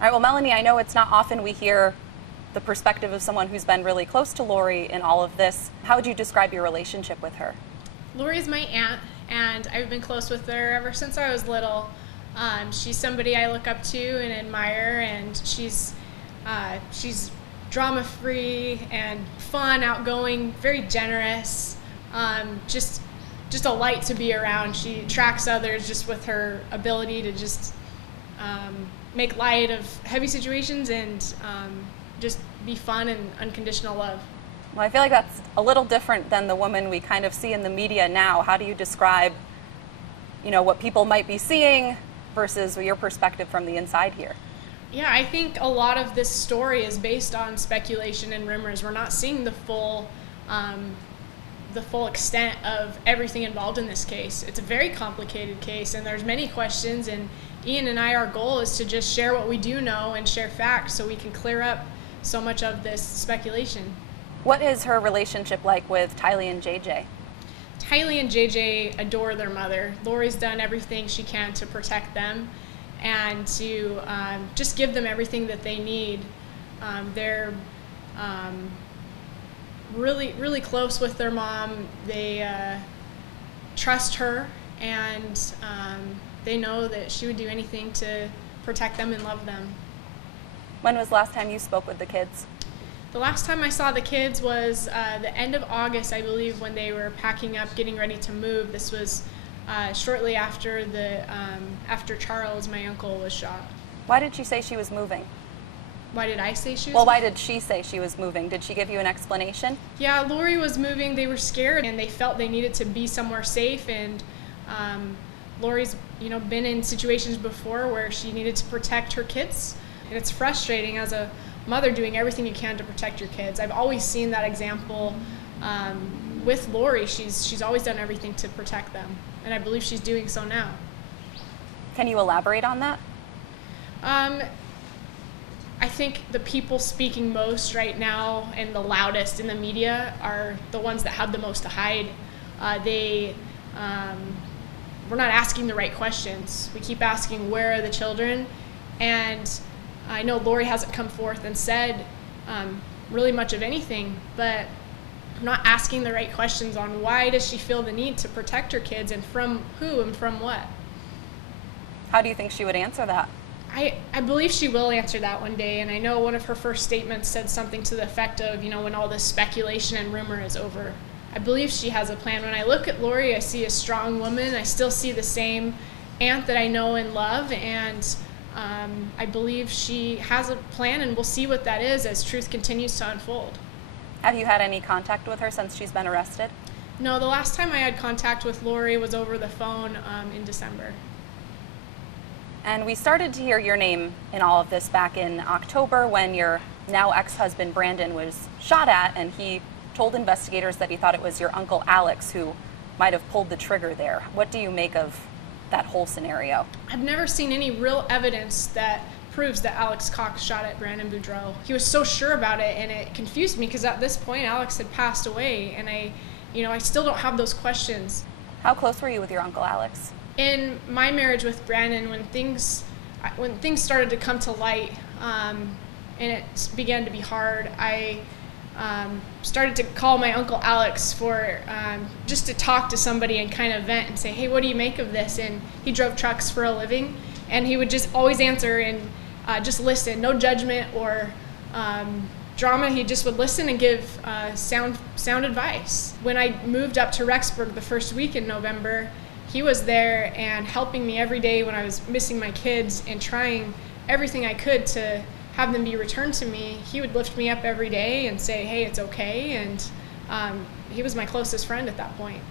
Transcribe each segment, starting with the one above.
All right, well, Melani, I know it's not often we hear the perspective of someone who's been really close to Lori in all of this. How would you describe your relationship with her? Lori is my aunt, and I've been close with her ever since I was little. She's somebody I look up to and admire, and she's drama-free and fun, outgoing, very generous, just a light to be around. She attracts others just with her ability to just make light of heavy situations and just be fun and unconditional love. Well, I feel like that's a little different than the woman we kind of see in the media now. How do you describe, what people might be seeing versus your perspective from the inside here? Yeah, I think a lot of this story is based on speculation and rumors. We're not seeing the full extent of everything involved in this case. It's a very complicated case, and there's many questions, and Ian and I, our goal is to just share what we do know and share facts so we can clear up so much of this speculation. What is her relationship like with Tylee and JJ? Tylee and JJ adore their mother. Lori's done everything she can to protect them and to just give them everything that they need. They're really, really close with their mom. They trust her, and they know that she would do anything to protect them and love them. When was the last time you spoke with the kids? The last time I saw the kids was the end of August, I believe, when they were packing up, getting ready to move. This was shortly after after Charles, my uncle, was shot. Why did she say she was moving? Why did I say she was moving? Well, why did she say she was moving? Did she give you an explanation? Yeah, Lori was moving. They were scared, and they felt they needed to be somewhere safe. And Lori's, been in situations before where she needed to protect her kids. And it's frustrating as a mother doing everything you can to protect your kids. I've always seen that example with Lori. She's always done everything to protect them, and I believe she's doing so now. Can you elaborate on that? I think the people speaking most right now and the loudest in the media are the ones that have the most to hide. We're not asking the right questions. We keep asking, where are the children? And I know Lori hasn't come forth and said really much of anything, but I'm not asking the right questions on why does she feel the need to protect her kids, and from who and from what. How do you think she would answer that? I believe she will answer that one day, and I know one of her first statements said something to the effect of, when all this speculation and rumor is over. I believe she has a plan. When I look at Lori, I see a strong woman. I still see the same aunt that I know and love, and I believe she has a plan, and we'll see what that is as truth continues to unfold. Have you had any contact with her since she's been arrested? No, the last time I had contact with Lori was over the phone in December. And we started to hear your name in all of this back in October when your now ex-husband Brandon was shot at, and he told investigators that he thought it was your uncle Alex who might have pulled the trigger there. What do you make of that whole scenario? I've never seen any real evidence that proves that Alex Cox shot at Brandon Boudreaux. He was so sure about it, and it confused me because at this point Alex had passed away, and I still don't have those questions. How close were you with your uncle Alex? In my marriage with Brandon, when things started to come to light and it began to be hard, I started to call my uncle Alex for just to talk to somebody and kind of vent and say, hey, what do you make of this? And he drove trucks for a living, and he would just always answer and just listen, no judgment or drama. He just would listen and give sound advice. When I moved up to Rexburg the first week in November, he was there and helping me every day when I was missing my kids and trying everything I could to have them be returned to me. He would lift me up every day and say, hey, it's okay, and he was my closest friend at that point.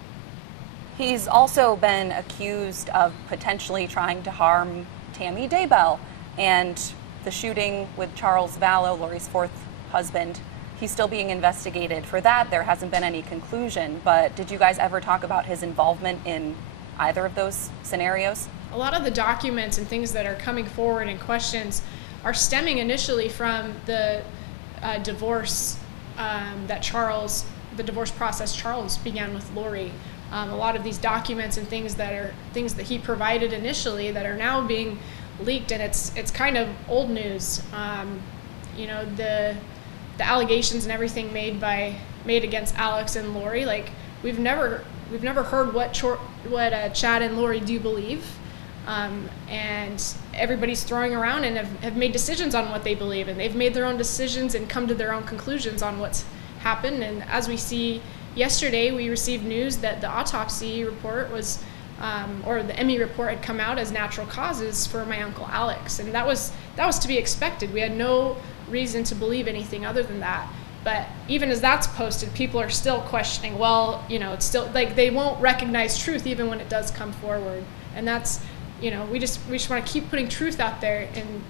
He's also been accused of potentially trying to harm Tylee Daybell, and the shooting with Charles Vallow, Lori's fourth husband. He's still being investigated for that. There hasn't been any conclusion, but did you guys ever talk about his involvement in either of those scenarios? A lot of the documents and things that are coming forward and questions are stemming initially from the divorce the divorce process Charles began with Lori. A lot of these documents and things that he provided initially that are now being leaked, and it's kind of old news. You know, the allegations and everything made against Alex and Lori, like we've never heard what Chad and Lori do believe, and everybody's throwing around and have made decisions on what they believe, and they've made their own decisions and come to their own conclusions on what's happened. And as we see, yesterday we received news that the autopsy report was, or the ME report had come out as natural causes for my Uncle Alex, and that was to be expected. We had no reason to believe anything other than that. But even as that's posted, people are still questioning, well, you know, it's still like they won't recognize truth even when it does come forward. And that's, you know, we just want to keep putting truth out there, and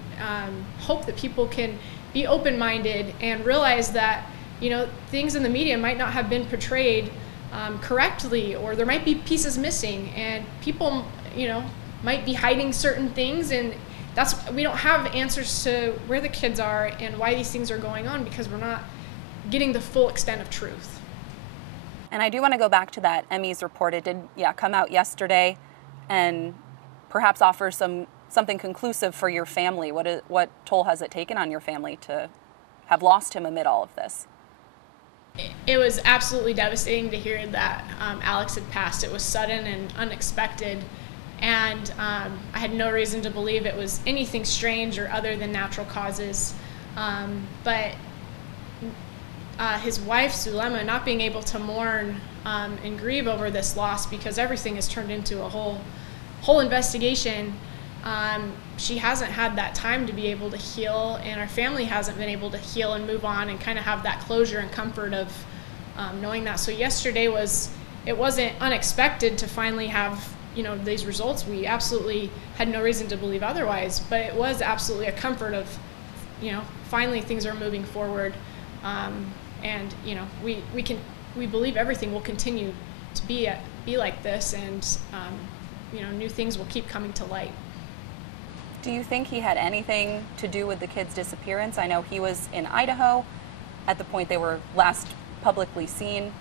hope that people can be open-minded and realize that, you know, things in the media might not have been portrayed correctly, or there might be pieces missing, and people, you know, might be hiding certain things, and we don't have answers to where the kids are and why these things are going on, because we're not getting the full extent of truth. And I do want to go back to that Emmys report. It did, come out yesterday, and perhaps offer something conclusive for your family. What toll has it taken on your family to have lost him amid all of this? It was absolutely devastating to hear that Alex had passed. It was sudden and unexpected, and I had no reason to believe it was anything strange or other than natural causes. But his wife, Zulema, not being able to mourn and grieve over this loss, because everything has turned into a whole investigation. She hasn't had that time to be able to heal, and our family hasn't been able to heal and move on and kind of have that closure and comfort of knowing that. So yesterday it wasn't unexpected to finally have, you know, these results. We absolutely had no reason to believe otherwise, but it was absolutely a comfort of, you know, finally things are moving forward. And you know, we believe everything will continue to be like this, and you know, new things will keep coming to light. Do you think he had anything to do with the kid's disappearance? I know he was in Idaho at the point they were last publicly seen.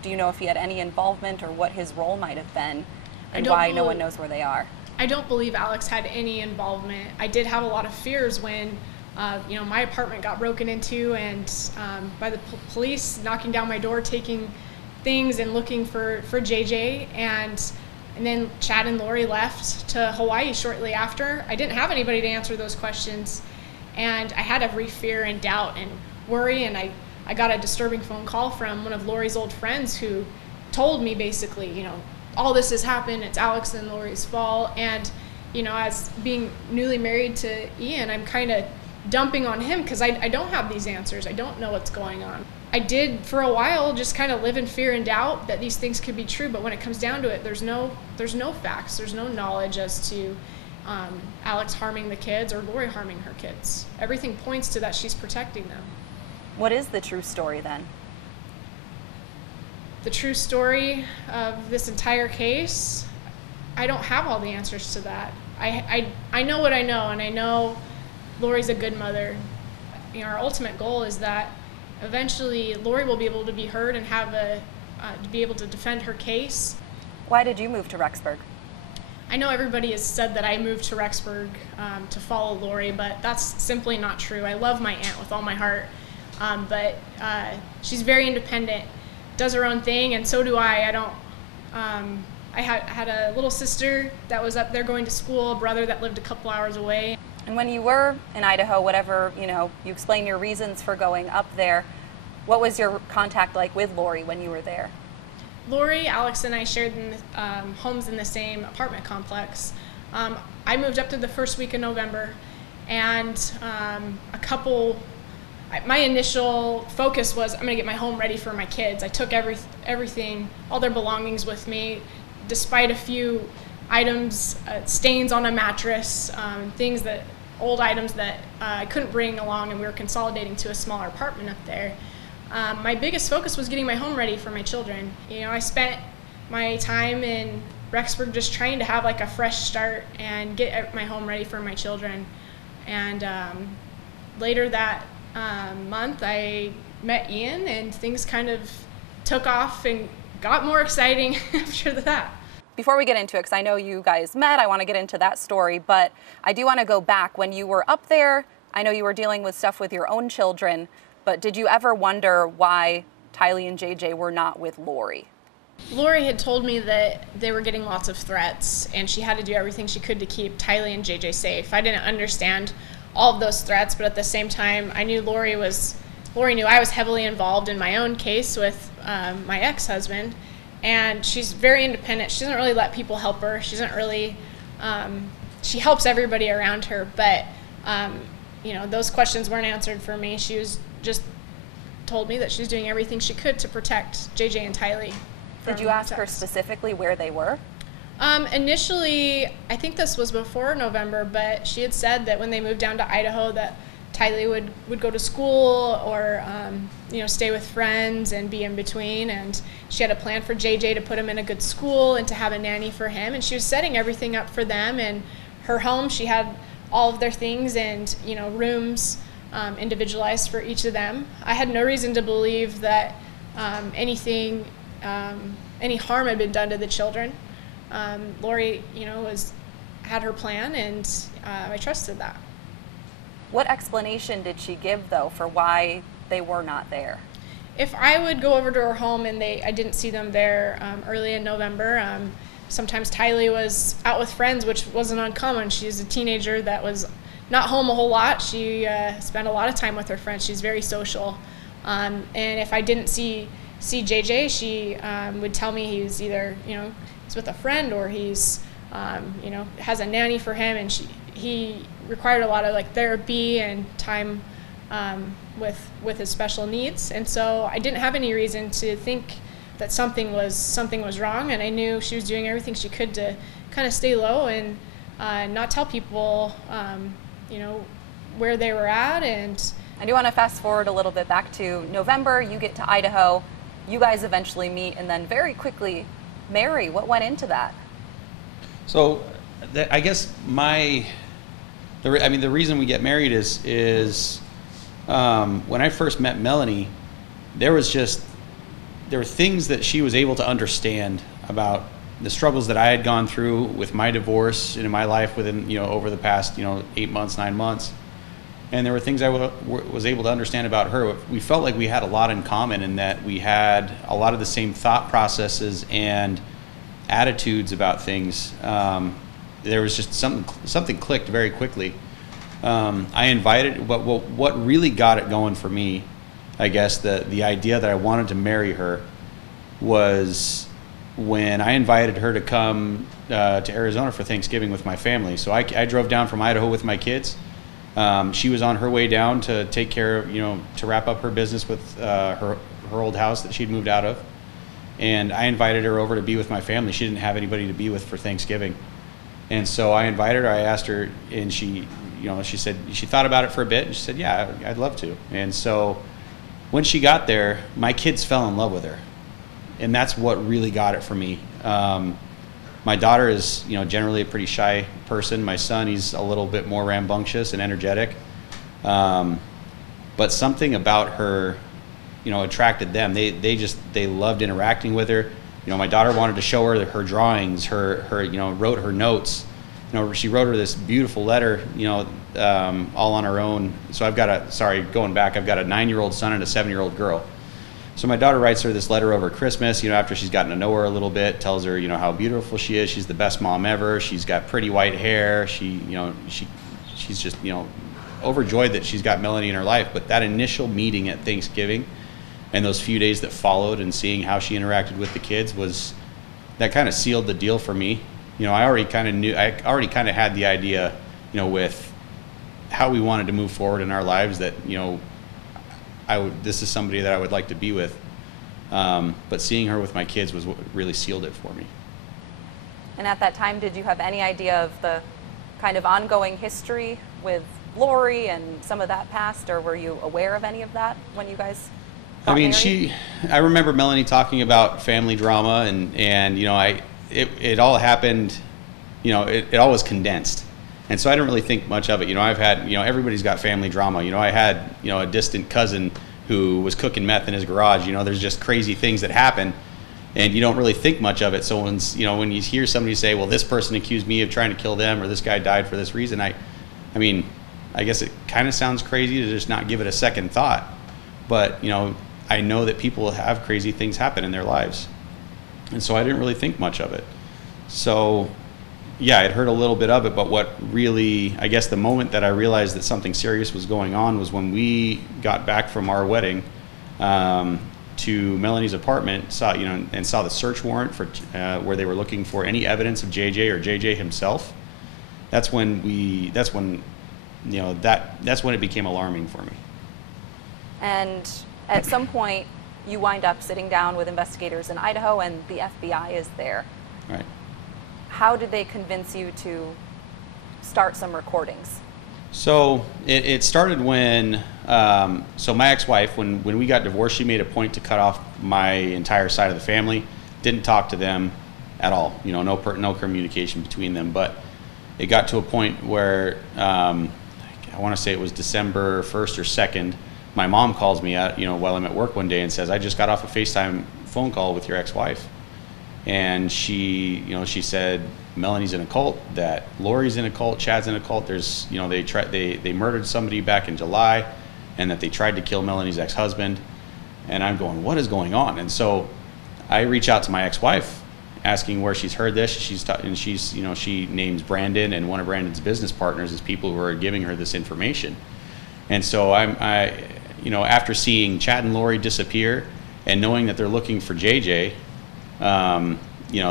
Do you know if he had any involvement, or what his role might have been, and why no one knows where they are? I don't believe Alex had any involvement. I did have a lot of fears when you know, my apartment got broken into, and by the police knocking down my door, taking things and looking for JJ, and then Chad and Lori left to Hawaii shortly after. I didn't have anybody to answer those questions, and I had every fear and doubt and worry, and I got a disturbing phone call from one of Lori's old friends who told me basically, you know, all this has happened, it's Alex and Lori's fault. And you know, as being newly married to Ian, I'm kind of dumping on him because I don't have these answers. I don't know what's going on. I did for a while just kind of live in fear and doubt that these things could be true, but when it comes down to it, there's no facts, there's no knowledge as to Alex harming the kids or Lori harming her kids. Everything points to that she's protecting them. What is the true story then? The true story of this entire case, I don't have all the answers to that. I know what I know, and I know Lori's a good mother. You know, our ultimate goal is that eventually Lori will be able to be heard and have to be able to defend her case. Why did you move to Rexburg? I know everybody has said that I moved to Rexburg to follow Lori, but that's simply not true. I love my aunt with all my heart, but she's very independent, does her own thing, and so do I. I had a little sister that was up there going to school, a brother that lived a couple hours away. And when you were in Idaho, whatever, you know, you explained your reasons for going up there, what was your contact like with Lori when you were there? Lori, Alex, and I shared homes in the same apartment complex. I moved up to the first week of November, and my initial focus was I'm going to get my home ready for my kids. I took everything, all their belongings with me, despite a few items, stains on a mattress, old items that I couldn't bring along, and we were consolidating to a smaller apartment up there. My biggest focus was getting my home ready for my children. You know, I spent my time in Rexburg just trying to have like a fresh start and get my home ready for my children. And later that month, I met Ian, and things kind of took off and got more exciting after that. before we get into it, because I know you guys met, I want to get into that story, but I do want to go back. When you were up there, I know you were dealing with stuff with your own children, but did you ever wonder why Tylee and JJ were not with Lori? Lori had told me that they were getting lots of threats, and she had to do everything she could to keep Tylee and JJ safe. I didn't understand all of those threats, but at the same time, I knew Lori knew I was heavily involved in my own case with my ex-husband, and she's very independent. She doesn't really let people help her. She doesn't really, she helps everybody around her, but you know, those questions weren't answered for me. She was just told me that she was doing everything she could to protect JJ and Tylee. Did you ask her specifically where they were? Initially, I think this was before November, but she had said that when they moved down to Idaho that Tylee would go to school or you know, stay with friends and be in between, and she had a plan for JJ to put him in a good school and to have a nanny for him, and she was setting everything up for them. In her home, she had all of their things and, you know, rooms individualized for each of them. I had no reason to believe that any harm had been done to the children. Lori, you know, had her plan, and I trusted that. What explanation did she give, though, for why they were not there? If I would go over to her home and I didn't see them there early in November, sometimes Tylee was out with friends, which wasn't uncommon. She's a teenager that was not home a whole lot. She spent a lot of time with her friends. She's very social. And if I didn't see JJ, she would tell me he's either, you know, he's with a friend or he's, you know, has a nanny for him, and he required a lot of like therapy and time with his special needs. And so I didn't have any reason to think that something was wrong, and I knew she was doing everything she could to kind of stay low and not tell people, you know, where they were at. And I do want to fast forward a little bit back to November. You get to Idaho. You guys eventually meet and then very quickly marry. What went into that? So I guess the reason we get married is when I first met Melani, there were things that she was able to understand about the struggles that I had gone through with my divorce and in my life within, you know, over the past, you know, 8 months, 9 months. And there were things I was able to understand about her. We felt like we had a lot in common, in that we had a lot of the same thought processes and attitudes about things. There was just something clicked very quickly. I invited, what really got it going for me, I guess, the idea that I wanted to marry her was when I invited her to come to Arizona for Thanksgiving with my family. So I drove down from Idaho with my kids. She was on her way down to take care of, you know, to wrap up her business with her old house that she'd moved out of. And I invited her over to be with my family. She didn't have anybody to be with for Thanksgiving. And so I invited her, I asked her, and she, you know, she said, she thought about it for a bit, and she said, yeah, I'd love to. And so when she got there, my kids fell in love with her. And that's what really got it for me. My daughter is, you know, generally a pretty shy person. My son, he's a little bit more rambunctious and energetic. But something about her, you know, attracted them. They loved interacting with her. You know, my daughter wanted to show her drawings, her you know, wrote her notes. You know, she wrote her this beautiful letter, you know, all on her own. So I've got a 9-year-old son and a 7-year-old girl. So my daughter writes her this letter over Christmas, you know, after she's gotten to know her a little bit, tells her, you know, how beautiful she is. She's the best mom ever. She's got pretty white hair. She's just, you know, overjoyed that she's got Melani in her life. But that initial meeting at Thanksgiving and those few days that followed and seeing how she interacted with the kids that kind of sealed the deal for me. You know, I already kind of had the idea, you know, with how we wanted to move forward in our lives, that, you know, this is somebody that I would like to be with. But seeing her with my kids was what really sealed it for me. And at that time, did you have any idea of the kind of ongoing history with Lori and some of that past, or were you aware of any of that when you guys got married? I remember Melani talking about family drama, and you know, it all happened, you know, it all was condensed. And so I didn't really think much of it. You know, I've had, you know, everybody's got family drama. You know, I had, you know, a distant cousin who was cooking meth in his garage. You know, there's just crazy things that happen. and you don't really think much of it. So when you hear somebody say, well, this person accused me of trying to kill them, or this guy died for this reason, I mean, I guess it kind of sounds crazy to just not give it a second thought. But, I know that people have crazy things happen in their lives. And so I didn't really think much of it. So, yeah, I'd heard a little bit of it, but what really, I guess the moment that I realized that something serious was going on was when we got back from our wedding to Melanie's apartment, saw the search warrant for where they were looking for any evidence of JJ or JJ himself. That's when it became alarming for me. And at some point, you wind up sitting down with investigators in Idaho, and the FBI is there. Right. How did they convince you to start some recordings? So it started when, so my ex-wife, when we got divorced, she made a point to cut off my entire side of the family. Didn't talk to them at all. No communication between them. But it got to a point where I want to say it was December 1st or 2nd. My mom calls me while I'm at work one day and says, I just got off a FaceTime phone call with your ex-wife. And she said, Melanie's in a cult, that Lori's in a cult, Chad's in a cult. There's, they murdered somebody back in July, and that they tried to kill Melanie's ex-husband. And I'm going, what is going on? And so I reach out to my ex-wife, asking where she's heard this. She names Brandon and one of Brandon's business partners as people who are giving her this information. And so after seeing Chad and Lori disappear and knowing that they're looking for JJ,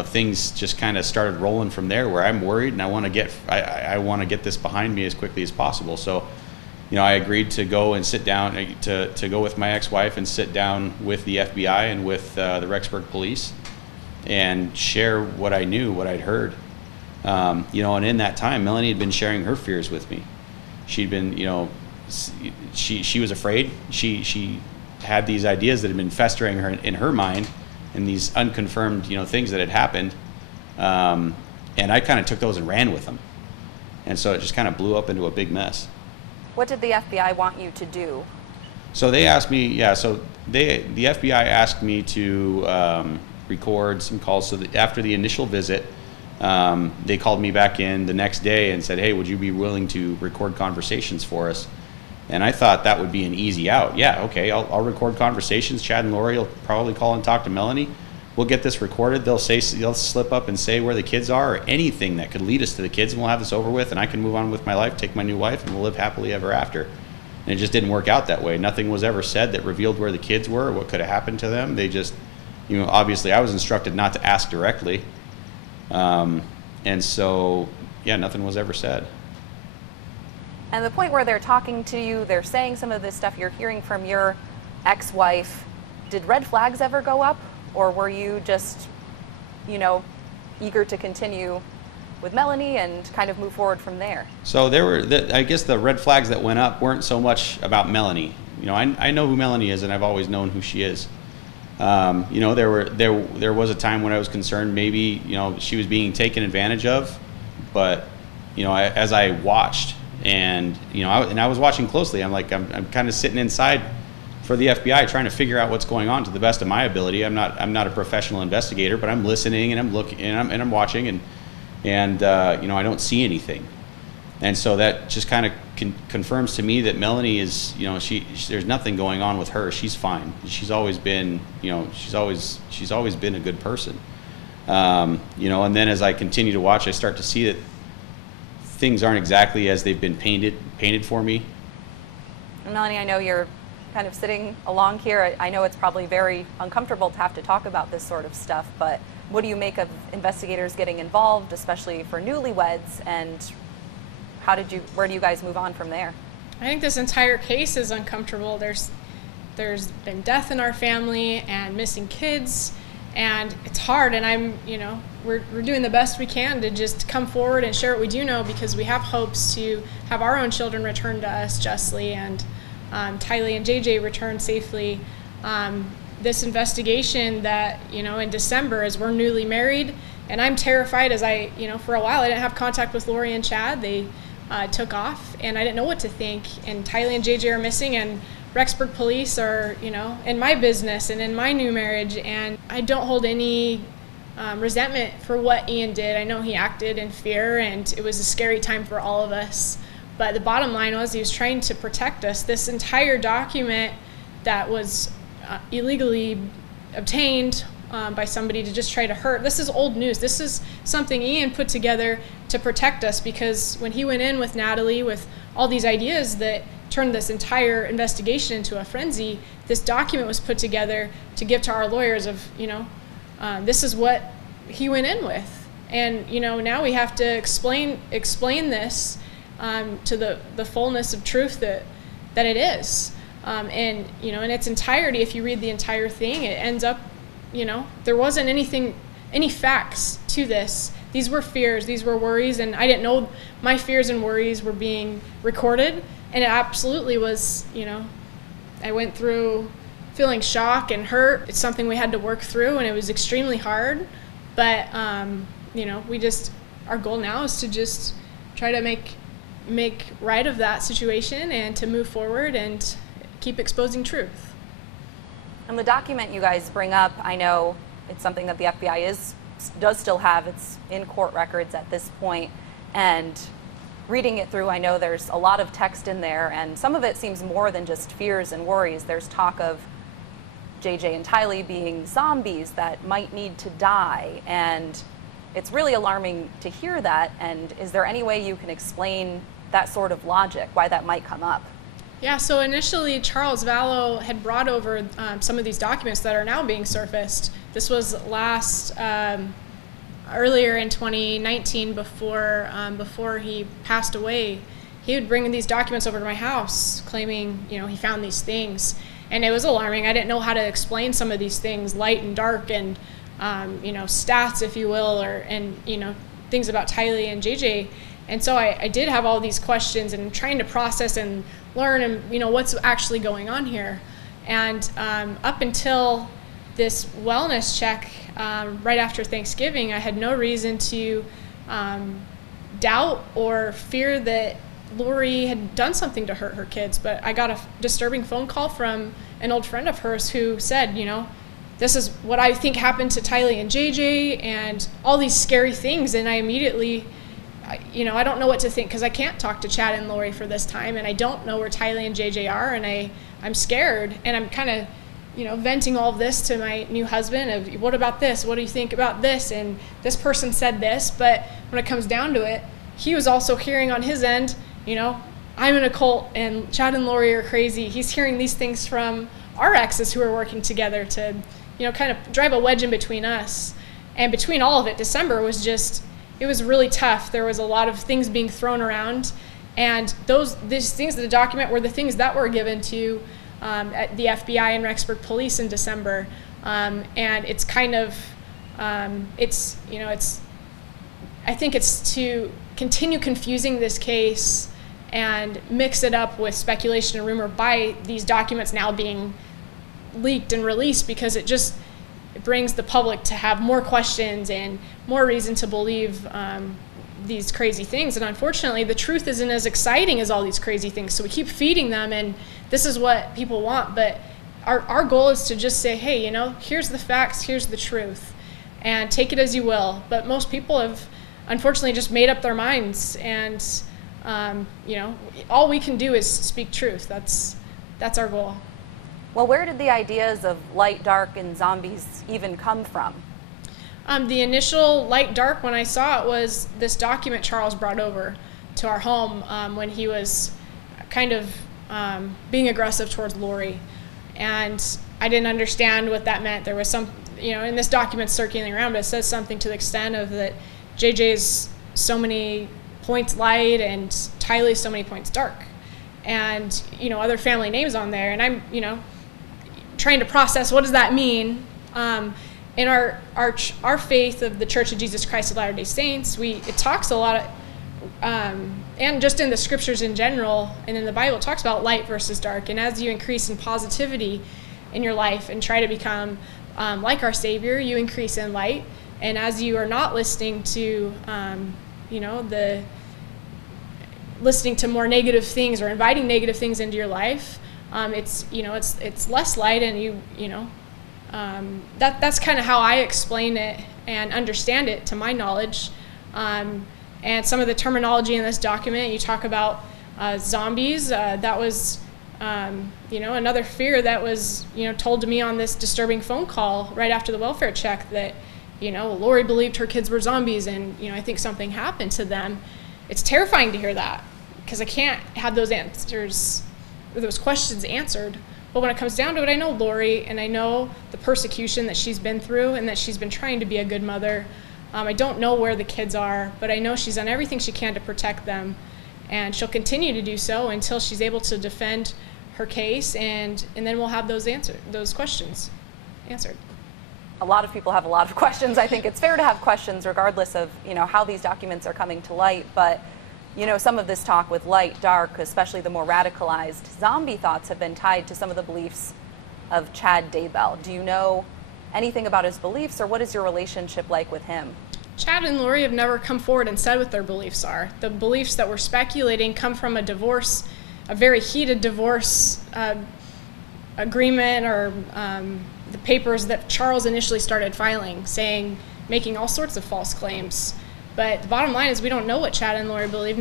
things just kind of started rolling from there, where I'm worried and I want to get this behind me as quickly as possible. So, I agreed to go and sit down to go with my ex-wife and sit down with the FBI and with the Rexburg police and share what I knew, what I'd heard. And in that time, Melanie had been sharing her fears with me. She'd been, she was afraid. She had these ideas that had been festering in her mind, and these unconfirmed, things that had happened. And I kind of took those and ran with them. And so it just kind of blew up into a big mess. What did the FBI want you to do? So they asked me, the FBI asked me to record some calls. So that after the initial visit, they called me back in the next day and said, hey, would you be willing to record conversations for us? And I thought that would be an easy out. Yeah, okay, I'll record conversations. Chad and Lori will probably call and talk to Melanie. We'll get this recorded. They'll slip up and say where the kids are, or anything that could lead us to the kids, and we'll have this over with, and I can move on with my life, take my new wife, and we'll live happily ever after. And it just didn't work out that way. Nothing was ever said that revealed where the kids were, or what could have happened to them. They just, obviously I was instructed not to ask directly. And so, nothing was ever said. And the point where they're talking to you, they're saying some of this stuff you're hearing from your ex-wife, did red flags ever go up? Or were you just, eager to continue with Melanie and kind of move forward from there? So I guess the red flags that went up weren't so much about Melanie. I know who Melanie is, and I've always known who she is. There was a time when I was concerned maybe, she was being taken advantage of, but, as I watched, and I was watching closely. I'm kind of sitting inside for the FBI trying to figure out what's going on to the best of my ability. I'm not a professional investigator, but I'm listening and I'm looking and I'm watching and I don't see anything. And so that just kind of confirms to me that Melanie is, there's nothing going on with her. She's fine. She's always been, she's always been a good person. And then as I continue to watch, I start to see that things aren't exactly as they've been painted for me. Melanie, I know you're kind of sitting along here. I know it's probably very uncomfortable to have to talk about this sort of stuff, but what do you make of investigators getting involved, especially for newlyweds, and where do you guys move on from there? I think this entire case is uncomfortable. There's been death in our family and missing kids, and it's hard, and we're doing the best we can to just come forward and share what we do know, because we have hopes to have our own children returned to us justly, and Tylee and JJ returned safely. This investigation that, in December, as we're newly married, and I'm terrified as for a while I didn't have contact with Lori and Chad. They took off, and I didn't know what to think, and Tylee and JJ are missing, and Rexburg police are, in my business and in my new marriage, and I don't hold any resentment for what Ian did. I know he acted in fear, and it was a scary time for all of us. But the bottom line was he was trying to protect us. This entire document that was illegally obtained by somebody to just try to hurt. This is old news. This is something Ian put together to protect us, because when he went in with Natalie with all these ideas that turned this entire investigation into a frenzy, this document was put together to give to our lawyers of, this is what he went in with. And, now we have to explain this to the fullness of truth that it is. And, in its entirety, if you read the entire thing, it ends up, there wasn't any facts to this. These were fears, these were worries, and I didn't know my fears and worries were being recorded. And it absolutely was, I went through feeling shock and hurt. It's something we had to work through, and it was extremely hard. But, our goal now is to just try to make right of that situation and to move forward and keep exposing truth. And the document you guys bring up, I know it's something that the FBI does still have. It's in court records at this point. And reading it through, I know there's a lot of text in there, and some of it seems more than just fears and worries. There's talk of JJ and Tylee being zombies that might need to die, and it's really alarming to hear that. And is there any way you can explain that sort of logic, why that might come up? Yeah, so initially Charles Vallow had brought over some of these documents that are now being surfaced. This was earlier in 2019, before he passed away. He would bring these documents over to my house claiming, he found these things. And it was alarming. I didn't know how to explain some of these things, light and dark, and stats, if you will, and things about Tylee and JJ. And so I did have all these questions and trying to process and learn and what's actually going on here. And up until this wellness check right after Thanksgiving, I had no reason to doubt or fear that Lori had done something to hurt her kids. But I got a disturbing phone call from an old friend of hers who said, this is what I think happened to Tylee and JJ and all these scary things. And I immediately, I don't know what to think, because I can't talk to Chad and Lori for this time, and I don't know where Tylee and JJ are, and I'm scared, and I'm kind of, venting all of this to my new husband of, what about this? What do you think about this? And this person said this, but when it comes down to it, he was also hearing on his end, I'm in a cult and Chad and Lori are crazy. He's hearing these things from our exes who are working together to, kind of drive a wedge in between us. And between all of it, December was just, it was really tough. There was a lot of things being thrown around, and these things in the document were the things that were given to at the FBI and Rexburg police in December. And it's kind of, I think it's to continue confusing this case and mix it up with speculation and rumor by these documents now being leaked and released, because it brings the public to have more questions and more reason to believe these crazy things. And unfortunately, the truth isn't as exciting as all these crazy things. So we keep feeding them, and this is what people want. But our goal is to just say, hey, here's the facts, here's the truth, and take it as you will. But most people have, unfortunately, just made up their minds. And, all we can do is speak truth. That's our goal. Well, where did the ideas of light, dark, and zombies even come from? The initial light, dark, when I saw it, was this document Charles brought over to our home when he was kind of being aggressive towards Lori. And I didn't understand what that meant. There was some, in this document circulating around, but it says something to the extent of that JJ's so many points light and Tylee's so many points dark. And, other family names on there. And I'm, trying to process, what does that mean? In our faith of the Church of Jesus Christ of Latter-day Saints, it talks a lot of, and just in the scriptures in general, and in the Bible, it talks about light versus dark. And as you increase in positivity in your life and try to become like our Savior, you increase in light. And as you are not listening to, listening to more negative things or inviting negative things into your life, It's, it's less light, and that's kind of how I explain it and understand it to my knowledge. And some of the terminology in this document, you talk about zombies. That was, another fear that was, told to me on this disturbing phone call right after the welfare check, that, Lori believed her kids were zombies, and, I think something happened to them. It's terrifying to hear that, because I can't have those answers, or those questions answered. But when it comes down to it, I know Lori, and I know the persecution that she's been through, and that she's been trying to be a good mother. I don't know where the kids are, but I know she's done everything she can to protect them, and she'll continue to do so until she's able to defend her case, and then we'll have those questions answered. A lot of people have a lot of questions. I think it's fair to have questions regardless of, how these documents are coming to light, but some of this talk with light, dark, especially the more radicalized zombie thoughts, have been tied to some of the beliefs of Chad Daybell. Do you know anything about his beliefs, or what is your relationship like with him? Chad and Lori have never come forward and said what their beliefs are. The beliefs that we're speculating come from a divorce, a very heated divorce agreement, or the papers that Charles initially started filing, making all sorts of false claims. But the bottom line is, we don't know what Chad and Lori believe.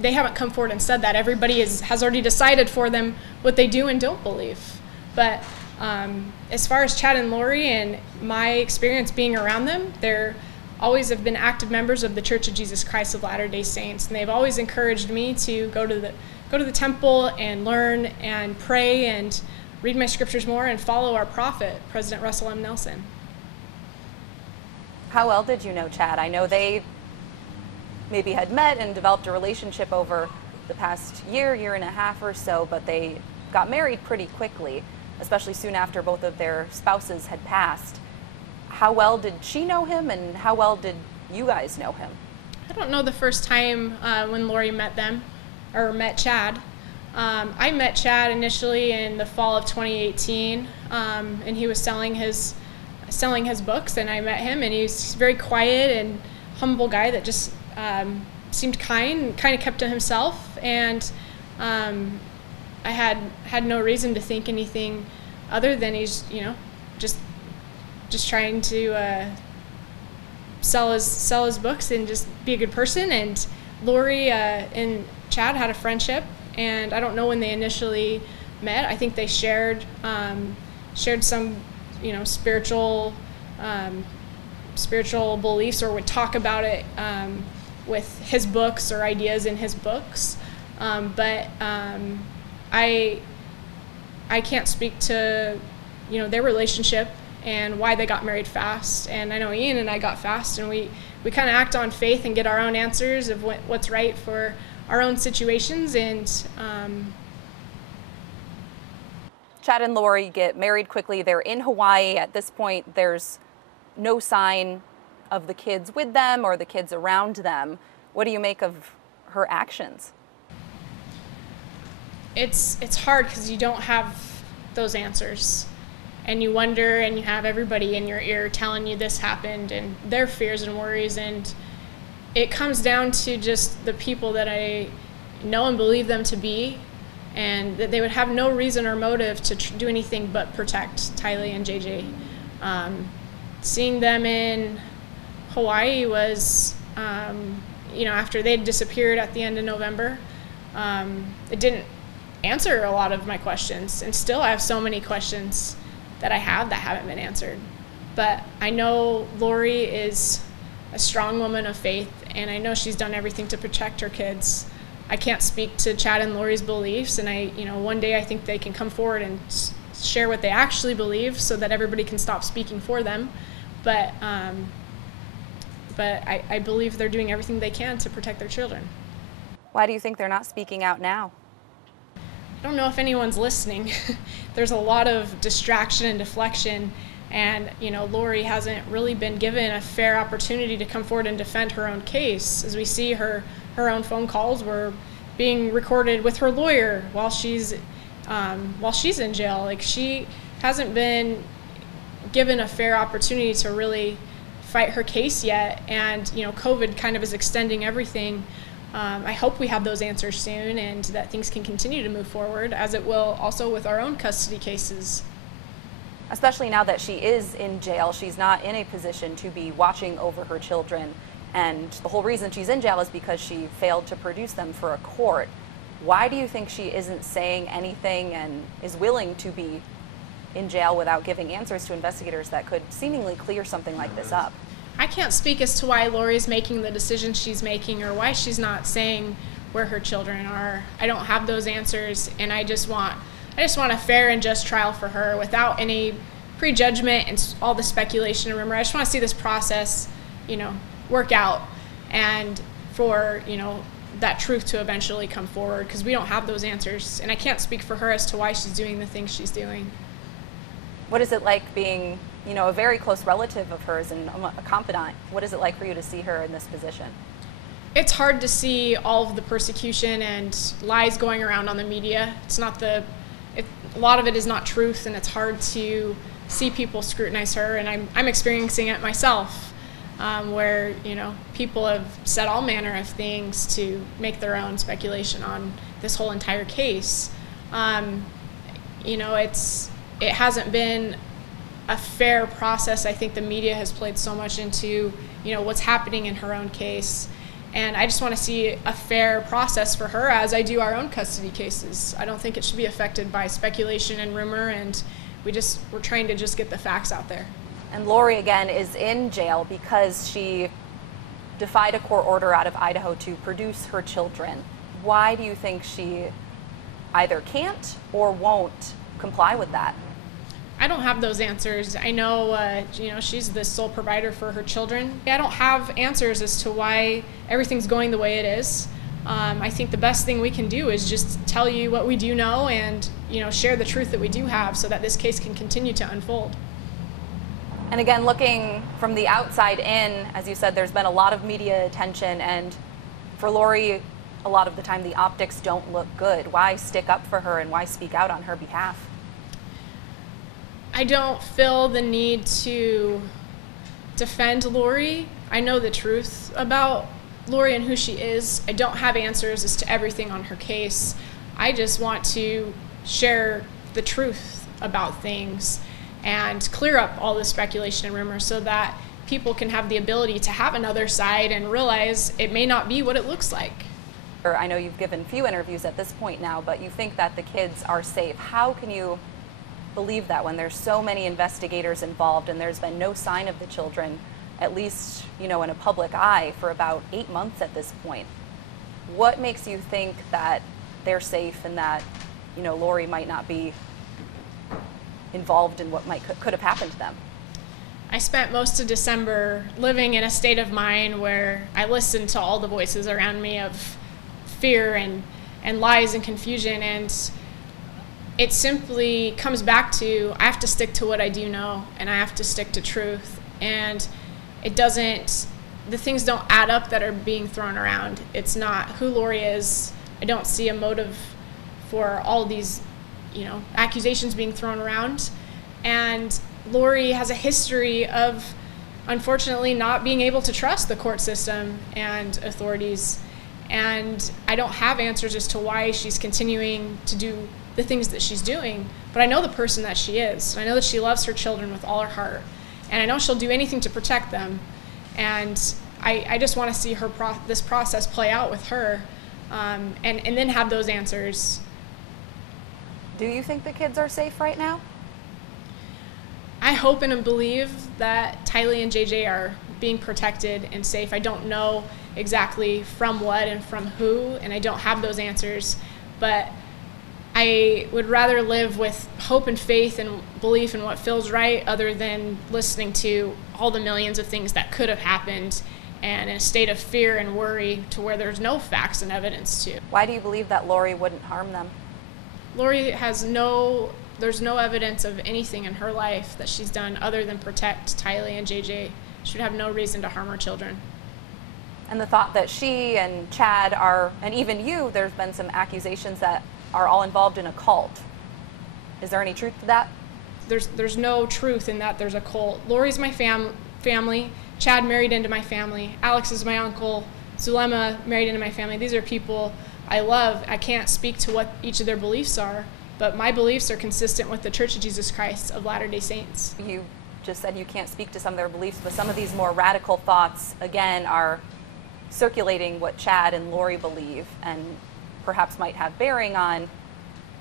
They haven't come forward and said that. Everybody has already decided for them what they do and don't believe. But as far as Chad and Lori and my experience being around them, they're always have been active members of the Church of Jesus Christ of Latter-day Saints, and they've always encouraged me to go to the temple and learn and pray and read my scriptures more and follow our prophet, President Russell M. Nelson. How well did you know Chad? I know they maybe had met and developed a relationship over the past year and a half or so, but they got married pretty quickly, especially soon after both of their spouses had passed. How well did she know him, and how well did you guys know him? I don't know the first time when Lori met Chad. I met Chad initially in the fall of 2018, and he was selling his books, and I met him, and he's a very quiet and humble guy that just seemed kind of kept to himself, and I had no reason to think anything other than he's just trying to sell his books and just be a good person. And Lori and Chad had a friendship, and I don't know when they initially met. I think they shared some spiritual beliefs, or would talk about it with his books or ideas in his books. But I can't speak to their relationship and why they got married fast. And I know Ian and I got fast, and we kind of act on faith and get our own answers of what's right for our own situations. And Chad and Lori get married quickly. They're in Hawaii. At this point, there's no sign of the kids with them or the kids around them. What do you make of her actions? It's hard, because you don't have those answers. And you wonder, and you have everybody in your ear telling you this happened, and their fears and worries. And it comes down to just the people that I know and believe them to be, and that they would have no reason or motive to do anything but protect Tylee and JJ. Seeing them in Hawaii was, after they'd disappeared at the end of November, it didn't answer a lot of my questions. And still I have so many questions that I have that haven't been answered. But I know Lori is a strong woman of faith, and I know she's done everything to protect her kids. I can't speak to Chad and Lori's beliefs, and one day I think they can come forward and share what they actually believe, so that everybody can stop speaking for them. But I believe they're doing everything they can to protect their children. Why do you think they're not speaking out now? I don't know if anyone's listening. There's a lot of distraction and deflection, and Lori hasn't really been given a fair opportunity to come forward and defend her own case. As we see, her own phone calls were being recorded with her lawyer while she's in jail. Like, she hasn't been given a fair opportunity to really fight her case yet, and COVID kind of is extending everything. I hope we have those answers soon and that things can continue to move forward, as it will also with our own custody cases. Especially now that she is in jail, she's not in a position to be watching over her children. And the whole reason she's in jail is because she failed to produce them for a court. Why do you think she isn't saying anything and is willing to be in jail without giving answers to investigators that could seemingly clear something like this up? I can't speak as to why Lori's making the decisions she's making or why she's not saying where her children are. I don't have those answers, and I just want a fair and just trial for her without any prejudgment and all the speculation and rumor. I just want to see this process, work out, and for, that truth to eventually come forward, because we don't have those answers, and I can't speak for her as to why she's doing the things she's doing. What is it like being, a very close relative of hers and a confidant? What is it like for you to see her in this position? It's hard to see all of the persecution and lies going around on the media. A lot of it is not truth, and it's hard to see people scrutinize her, and I'm experiencing it myself, where people have said all manner of things to make their own speculation on this whole entire case. It hasn't been a fair process. I think the media has played so much into what's happening in her own case, and I just want to see a fair process for her, as I do our own custody cases. I don't think it should be affected by speculation and rumor, and we're trying to just get the facts out there. And Lori, again, is in jail because she defied a court order out of Idaho to produce her children. Why do you think she either can't or won't comply with that? I don't have those answers. I know, she's the sole provider for her children. I don't have answers as to why everything's going the way it is. I think the best thing we can do is just tell you what we do know and, share the truth that we do have so that this case can continue to unfold. And again, looking from the outside in, as you said, there's been a lot of media attention, and for Lori, a lot of the time the optics don't look good. Why stick up for her and why speak out on her behalf? I don't feel the need to defend Lori. I know the truth about Lori and who she is. I don't have answers as to everything on her case. I just want to share the truth about things and clear up all the speculation and rumors so that people can have the ability to have another side and realize it may not be what it looks like. I know you've given few interviews at this point now, but you think that the kids are safe. How can you believe that when there's so many investigators involved and there's been no sign of the children, at least, in a public eye, for about 8 months at this point? What makes you think that they're safe and that, Lori might not be involved in what could have happened to them? I spent most of December living in a state of mind where I listened to all the voices around me of fear and lies and confusion, and it simply comes back to I have to stick to what I do know, and I have to stick to truth, and the things don't add up that are being thrown around. It's not who Lori is. I don't see a motive for all these accusations being thrown around, and Lori has a history of, unfortunately, not being able to trust the court system and authorities, and I don't have answers as to why she's continuing to do the things that she's doing, but I know the person that she is. I know that she loves her children with all her heart, and I know she'll do anything to protect them, and I just want to see this process play out with her, and then have those answers. Do you think the kids are safe right now? I hope and believe that Tylee and JJ are being protected and safe. I don't know exactly from what and from who, and I don't have those answers, but I would rather live with hope and faith and belief in what feels right, other than listening to all the millions of things that could have happened and in a state of fear and worry to where there's no facts and evidence to. Why do you believe that Lori wouldn't harm them? Lori there's no evidence of anything in her life that she's done other than protect Tylee and JJ. She would have no reason to harm her children. And the thought that she and Chad and even you, there's been some accusations that are all involved in a cult. Is there any truth to that? There's no truth in that there's a cult. Lori's my family. Chad married into my family. Alex is my uncle. Zulema married into my family. These are people I love. I can't speak to what each of their beliefs are, but my beliefs are consistent with the Church of Jesus Christ of Latter-day Saints. You just said you can't speak to some of their beliefs, but some of these more radical thoughts, again, are circulating what Chad and Lori believe and perhaps might have bearing on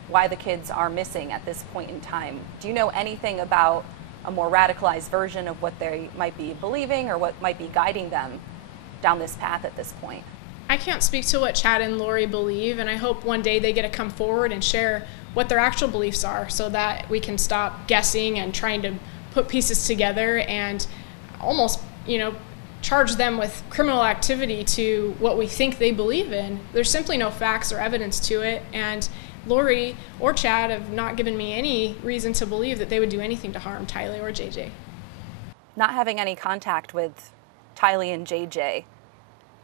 why the kids are missing at this point in time. Do you know anything about a more radicalized version of what they might be believing or what might be guiding them down this path at this point? I can't speak to what Chad and Lori believe, and I hope one day they get to come forward and share what their actual beliefs are so that we can stop guessing and trying to put pieces together and almost, charge them with criminal activity to what we think they believe in. There's simply no facts or evidence to it, and Lori or Chad have not given me any reason to believe that they would do anything to harm Tylee or JJ. Not having any contact with Tylee and JJ,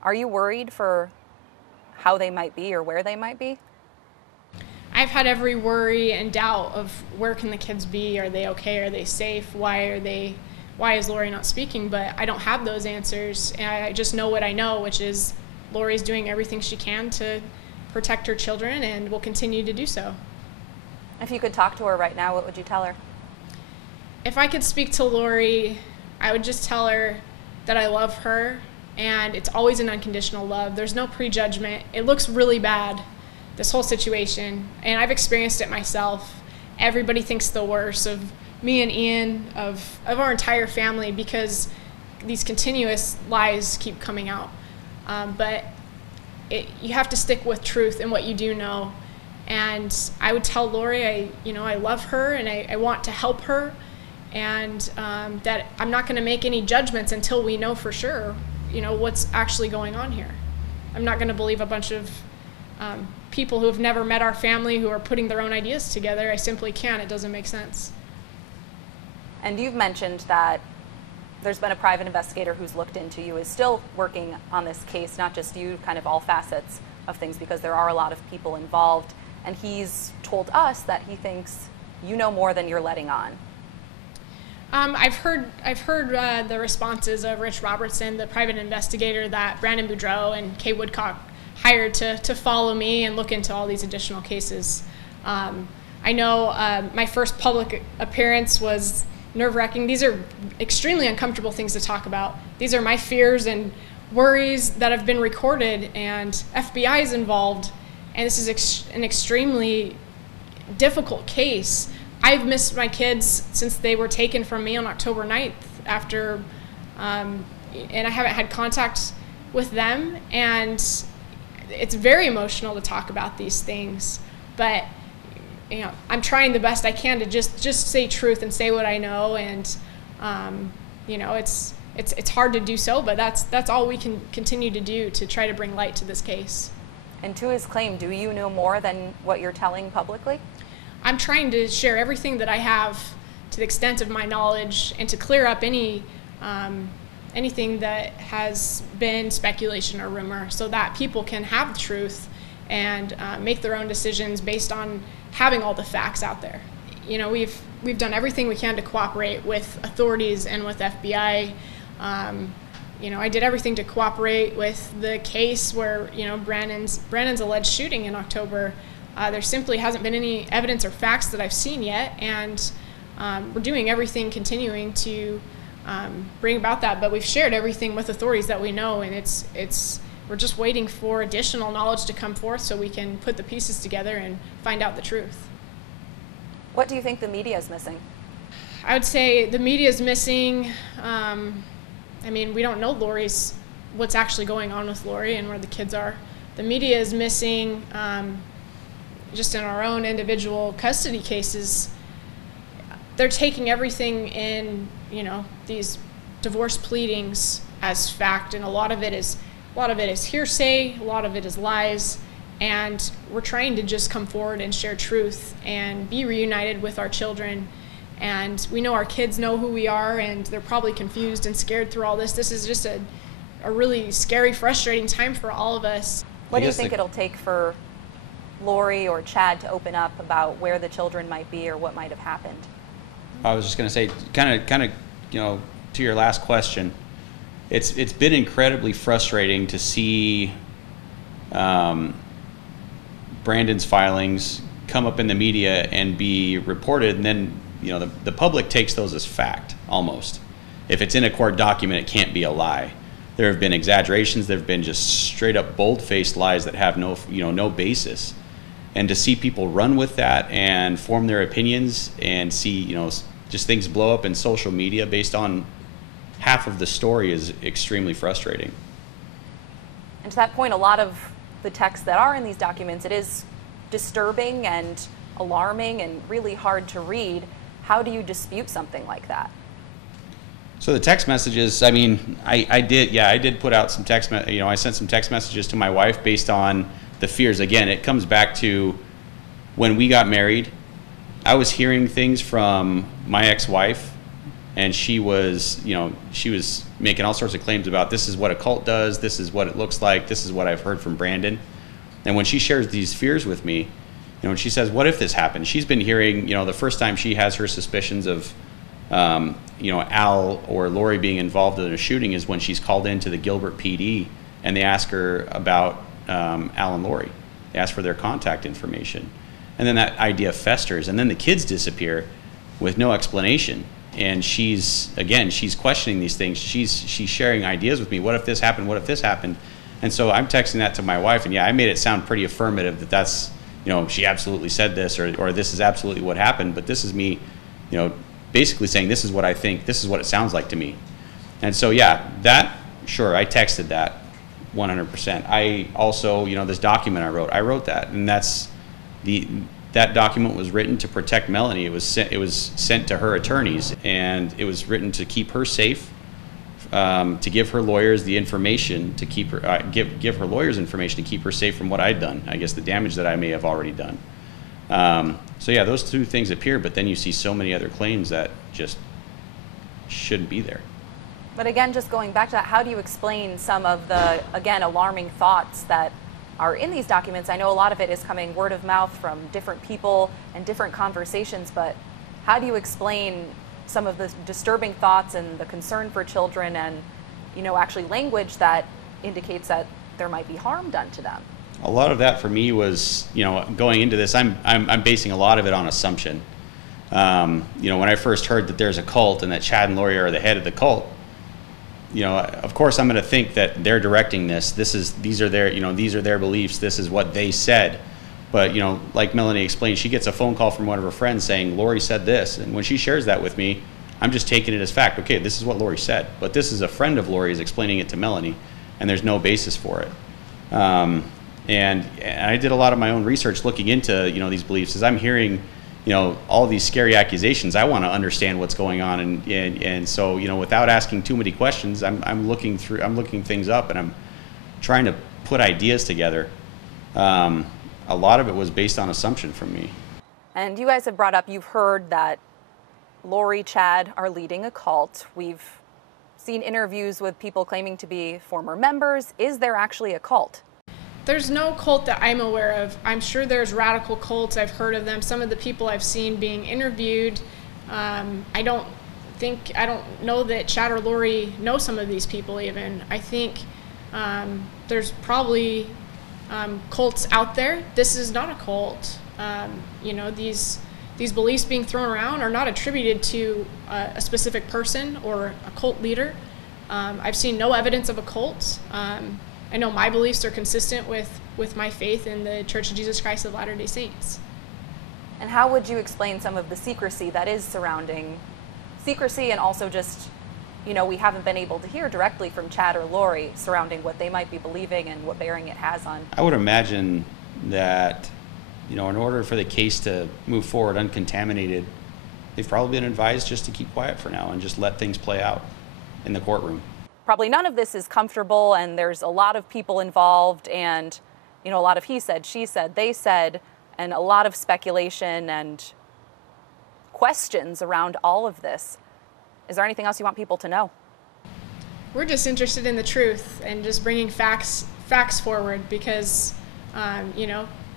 are you worried for how they might be or where they might be? I've had every worry and doubt of where can the kids be? Are they okay? Are they safe? Why is Lori not speaking? But I don't have those answers, and I just know what I know, which is Lori's doing everything she can to protect her children and will continue to do so. If you could talk to her right now, what would you tell her? If I could speak to Lori, I would just tell her that I love her, and it's always an unconditional love. There's no prejudgment. It looks really bad, this whole situation, and I've experienced it myself. Everybody thinks the worst of me and Ian, of our entire family, because these continuous lies keep coming out. But you have to stick with truth and what you do know. And I would tell Lori, I love her and I want to help her, and that I'm not going to make any judgments until we know for sure, what's actually going on here. I'm not going to believe a bunch of people who have never met our family who are putting their own ideas together. I simply can't. It doesn't make sense. And you've mentioned that there's been a private investigator who's looked into you, is still working on this case, not just you, kind of all facets of things, because there are a lot of people involved. And he's told us that he thinks you know more than you're letting on. I've heard the responses of Rich Robertson, the private investigator that Brandon Boudreau and Kay Woodcock hired to follow me and look into all these additional cases. I know my first public appearance was nerve-wracking. These are extremely uncomfortable things to talk about. These are my fears and worries that have been recorded, and FBI is involved, and this is an extremely difficult case. I've missed my kids since they were taken from me on October 9th after, and I haven't had contact with them, and it's very emotional to talk about these things, but I'm trying the best I can to just say truth and say what I know, and it's hard to do so, but that's all we can continue to do to try to bring light to this case. And to his claim, do you know more than what you're telling publicly? I'm trying to share everything that I have to the extent of my knowledge and to clear up anything that has been speculation or rumor, so that people can have the truth and make their own decisions based on having all the facts out there. We've done everything we can to cooperate with authorities and with FBI. I did everything to cooperate with the case where Brandon's alleged shooting in October. There simply hasn't been any evidence or facts that I've seen yet, and we're doing everything continuing to bring about that. But we've shared everything with authorities that we know, and we're just waiting for additional knowledge to come forth so we can put the pieces together and find out the truth. What do you think the media is missing? I would say the media is missing. We don't know what's actually going on with Lori and where the kids are. The media is missing, just in our own individual custody cases. They're taking everything in, these divorce pleadings as fact, and a lot of it is hearsay, a lot of it is lies, and we're trying to just come forward and share truth and be reunited with our children. And we know our kids know who we are, and they're probably confused and scared through all this. This is just a really scary, frustrating time for all of us. What do you think it'll take for Lori or Chad to open up about where the children might be or what might have happened? I was just going to say, kind of, to your last question, it's been incredibly frustrating to see Brandon's filings come up in the media and be reported, and then the public takes those as fact almost. If it's in a court document, it can't be a lie. There have been exaggerations. There have been just straight up bold-faced lies that have no basis. And to see people run with that and form their opinions and see just things blow up in social media based on half of the story is extremely frustrating. And to that point, a lot of the texts that are in these documents, it is disturbing and alarming and really hard to read. How do you dispute something like that? So the text messages, I mean, I did put out some text, I sent some text messages to my wife based on the fears. Again, it comes back to when we got married, I was hearing things from my ex-wife, and she was making all sorts of claims about this is what a cult does, this is what it looks like, this is what I've heard from Brandon. And when she shares these fears with me, when she says, what if this happened? She's been hearing, the first time she has her suspicions of Al or Lori being involved in a shooting is when she's called into the Gilbert PD and they ask her about Al and Lori. They ask for their contact information. And then that idea festers, and then the kids disappear with no explanation. And she's questioning these things. She's sharing ideas with me. What if this happened? What if this happened? And so I'm texting that to my wife, and I made it sound pretty affirmative that's she absolutely said this, or this is absolutely what happened. But this is me, basically saying this is what I think, this is what it sounds like to me. And so I texted that 100%. I also, this document I wrote that, and that document was written to protect Melani. It was sent to her attorneys, and it was written to keep her safe, to give her lawyers the information to keep her, give her lawyers information to keep her safe from what I'd done. I guess the damage that I may have already done. Those two things appear, but then you see so many other claims that just shouldn't be there. But again, just going back to that, how do you explain some of the, again, alarming thoughts that are in these documents? I know a lot of it is coming word of mouth from different people and different conversations, but how do you explain some of the disturbing thoughts and the concern for children and, actually language that indicates that there might be harm done to them? A lot of that for me was, going into this, I'm basing a lot of it on assumption. When I first heard that there's a cult and that Chad and Lori are the head of the cult, of course I'm going to think that they're directing this. These are their beliefs. This is what they said. But, like Melani explained, she gets a phone call from one of her friends saying, Lori said this. And when she shares that with me, I'm just taking it as fact. Okay, this is what Lori said. But this is a friend of Lori's explaining it to Melani, and there's no basis for it. And I did a lot of my own research looking into, these beliefs. As I'm hearing, all these scary accusations, I want to understand what's going on. And so, without asking too many questions, I'm looking things up, and I'm trying to put ideas together. A lot of it was based on assumption from me. And you guys have brought up, you've heard that Lori, Chad are leading a cult. We've seen interviews with people claiming to be former members. Is there actually a cult? There's no cult that I'm aware of. I'm sure there's radical cults. I've heard of them. Some of the people I've seen being interviewed, I don't know that Chad or Lori know some of these people even. I think there's probably cults out there. This is not a cult. These beliefs being thrown around are not attributed to a specific person or a cult leader. I've seen no evidence of a cult. I know my beliefs are consistent with my faith in the Church of Jesus Christ of Latter-day Saints. And how would you explain some of the secrecy that is surrounding secrecy, and also just, we haven't been able to hear directly from Chad or Lori surrounding what they might be believing and what bearing it has on? I would imagine that, in order for the case to move forward uncontaminated, they've probably been advised just to keep quiet for now and just let things play out in the courtroom. Probably none of this is comfortable, and there's a lot of people involved, and a lot of he said, she said, they said, and a lot of speculation and questions around all of this. Is there anything else you want people to know? We're just interested in the truth and just bringing facts forward, because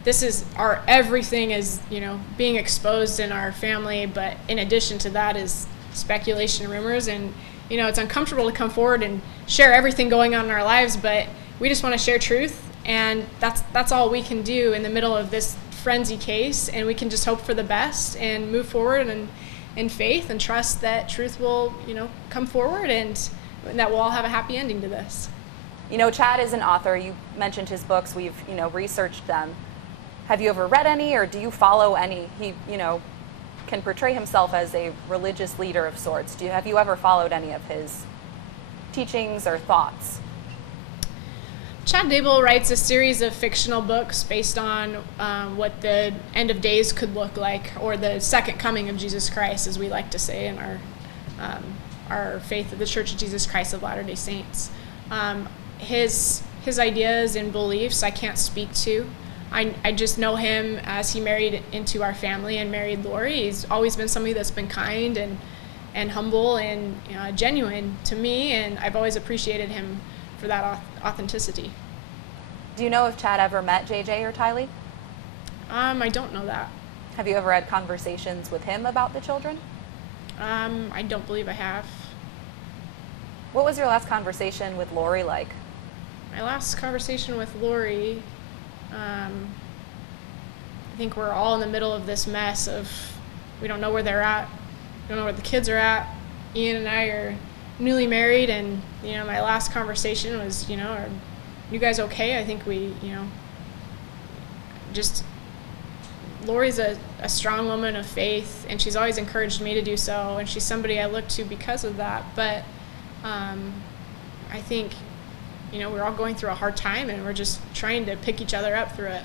this is everything is being exposed in our family, but in addition to that is speculation and rumors. And, you know, it's uncomfortable to come forward and share everything going on in our lives, but we just want to share truth. And that's all we can do in the middle of this frenzy case. And we can just hope for the best and move forward and in faith and trust that truth will, you know, come forward and that we'll all have a happy ending to this. You know, Chad is an author. You mentioned his books. We've, you know, researched them. Have you ever read any, or do you follow any? He, you know, can portray himself as a religious leader of sorts. Have you ever followed any of his teachings or thoughts? Chad Daybell writes a series of fictional books based on what the end of days could look like, or the second coming of Jesus Christ, as we like to say in our faith of the Church of Jesus Christ of Latter-day Saints. His ideas and beliefs I can't speak to. I just know him as he married into our family and married Lori. He's always been somebody that's been kind and humble and genuine to me, and I've always appreciated him for that authenticity. Do you know if Chad ever met JJ or Tylee? I don't know that. Have you ever had conversations with him about the children? I don't believe I have. What was your last conversation with Lori like? My last conversation with Lori, I think we're all in the middle of this mess of, we don't know where they're at, we don't know where the kids are at. Ian and I are newly married, and my last conversation was, are you guys okay? I think we, just, Lori's a strong woman of faith, and she's always encouraged me to do so, and she's somebody I look to because of that. But I think, we're all going through a hard time, and we're just trying to pick each other up through it.